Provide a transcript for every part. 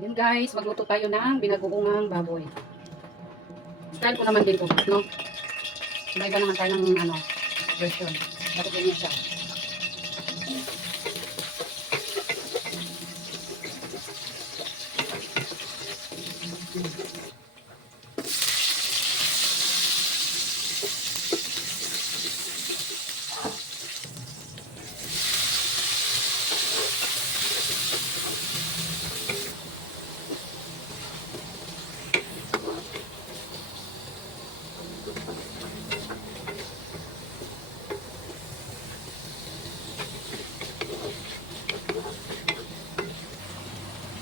Yun guys, magluto tayo ng binagoongang baboy. Style ko naman din to, no? Iba-iba naman tayo ng version. Bakit ganyan siya?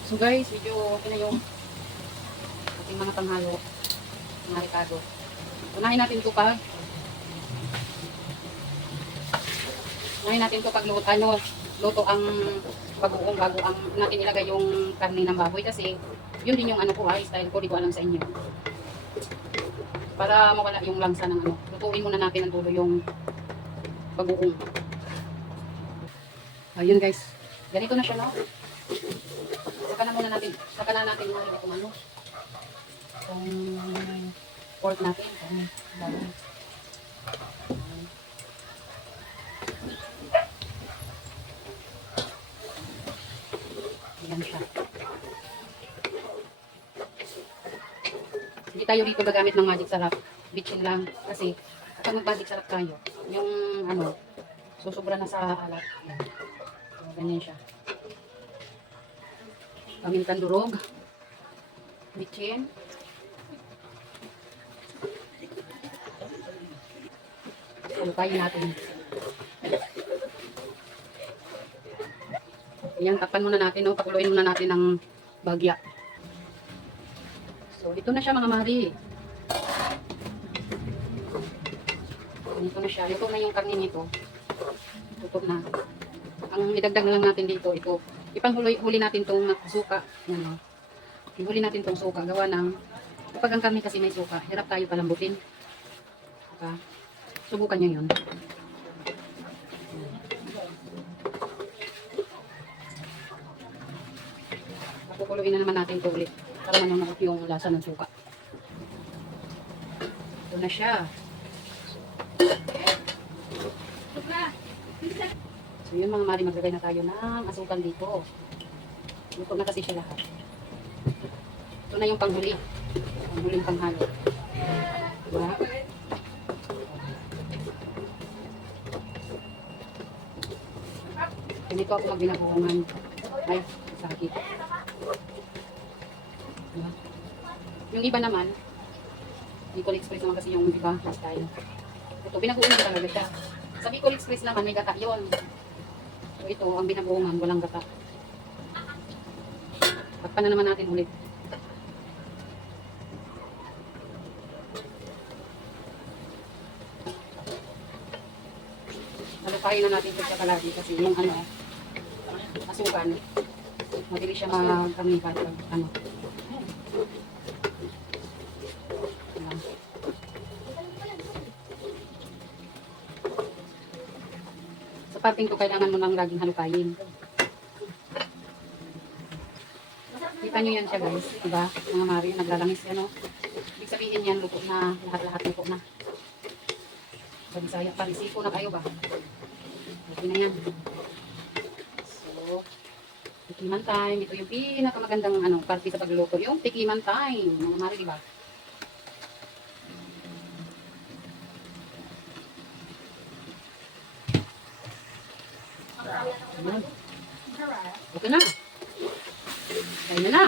So guys, medyo okay na yung ating mga panghalo, mga ricado. Unahin natin ito pag luto ang bagoong bago ang natin ilagay yung karne ng baboy kasi yun din yung style ko, di ko alam sa inyo. Para mawala yung langsa ng lutuin muna natin ang tulo yung bagoong. Ayun guys, ganito na siya, no? Saka na natin mga itong pork natin. Ayan siya. Hindi tayo dito gagamit ng magic sarap. Bitchin lang. Kasi kapag mag-magic sarap tayo, yung susubra na sa alat. So, ganyan siya. Pamintang durog. Bitchin. Halukayin natin. Ayan, takpan muna natin, no? Pakuluin muna natin ng bagya. So, ito na siya mga mari. Ito na siya. Ito na yung karne nito. Tutok na. Ang idagdag na lang natin dito, ito. Ipanghuli natin itong suka. Yan, no? Ihuli natin itong suka. Gawa ng, kapag ang karne kasi may suka, hirap tayo palambutin. Okay? Subukan nyo yun. Pakukuluin na naman natin ito ulit. Para manunuot yung lasa ng suka. Ito na siya. So yun mga mari, maglagay na tayo ng asukal dito. Luto na kasi siya lahat. Ito na yung panghuli. Panghuling panghalo. Diba? Ganito ako magbinabuhungan. Ay, sakit. Diba? Yung iba naman, Bicol Express naman kasi yung iba style. Ito, binabuhungan talaga siya. Sa Bicol Express naman, may gata yun. So ito, ang binabuhungan, walang gata. Takpan na naman natin ulit. Nalupain na natin ito sa kalagi kasi yung asukan, mabilis siya magkamikan pag Sa parting to, kailangan mo nang laging halukayin. Kita nyo yan siya guys, diba? Mga mari, naglalangis yan, no? Ibig sabihin yan, luto na, lahat-lahat luto na. Sa Bisaya, parisiko na kayo ba? Okay na yan. So, tikiman time. Ito yung pinakamagandang parte sa pagluluto. Yung tikiman time. Mga mari, diba? Okay na. Kaya na na.